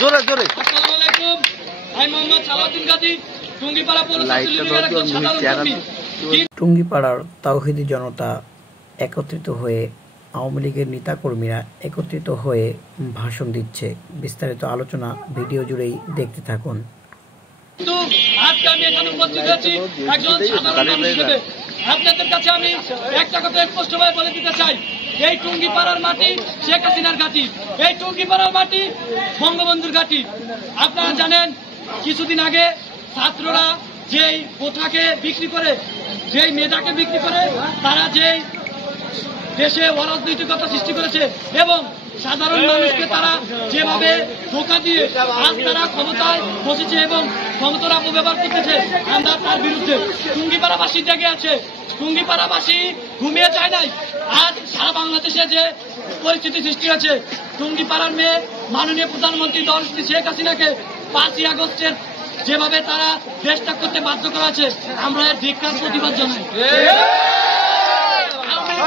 জোরে জোরে। আসসালামু আলাইকুম, আমি মোহাম্মদ সালাউদ্দিন গাজী, টুঙ্গিপাড়া পৌরসভা লীগের একজন সাধারণ কর্মী। টুঙ্গিপাড়ার তাওহিদি জনতা একত্রিত হয়ে আওয়ামী লীগের নেতাকর্মীরা একত্রিত হয়ে ভাষণ দিচ্ছে। বিস্তারিত আলোচনা ভিডিও জুড়েই দেখতে থাকুন। কিন্তু আজকে আমি এখানে উপস্থিত হয়েছি একজন সাধারণ মানুষ হিসেবে। আপনাদের কাছে আমি একটা কথা স্পষ্টভাবে বলে দিতে চাই, এই টুঙ্গিপাড়ার মাটি শেখ হাসিনার ঘাঁটি, এই টুঙ্গিপাড়ার মাটি বঙ্গবন্ধুর ঘাঁটি। আপনারা জানেন কিছুদিন আগে ছাত্ররা যেই কোঠাকে বিক্রি করে, যেই মেধাকে বিক্রি করে, তারা যেই দেশে অরাজনৈতিকতা সৃষ্টি করেছে এবং সাধারণ মানুষকে তারা যেভাবে ধোঁকা দিয়ে আজ তারা ক্ষমতায় বসেছে এবং ক্ষমতার অপব্যবহার করতেছে, আমরা তার বিরুদ্ধে। টুঙ্গিপাড়াবাসী জেগে আছে, টুঙ্গিপাড়াবাসী ঘুমিয়ে যায় নাই। আজ সারা বাংলাদেশে যে পরিস্থিতি সৃষ্টি হয়েছে, টুঙ্গিপাড়ার মেয়ে মাননীয় প্রধানমন্ত্রী দলশ্রী শেখ হাসিনাকে 5ই আগস্টের যেভাবে তারা দেশত্যাগ করতে বাধ্য করা হয়েছে, আমরা এর ধিক্কার প্রতিবাদ জানাই।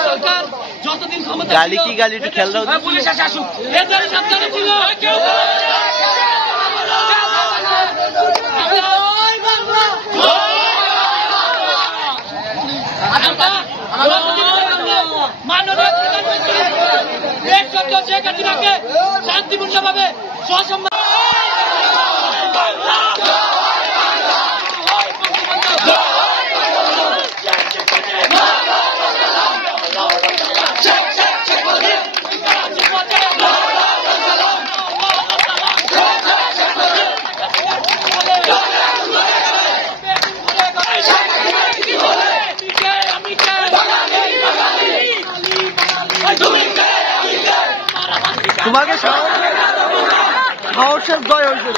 সরকার যতদিন ক্ষমতা গালি কি গালি একটু খেয়াল দাও। পুলিশ এসে আসুক, এদের সাবধানে ছিল। শেখ হাসিনাকে শান্তিপূর্ণভাবে সসম্মান তোমাকে সাহসের জয় হয়েছে।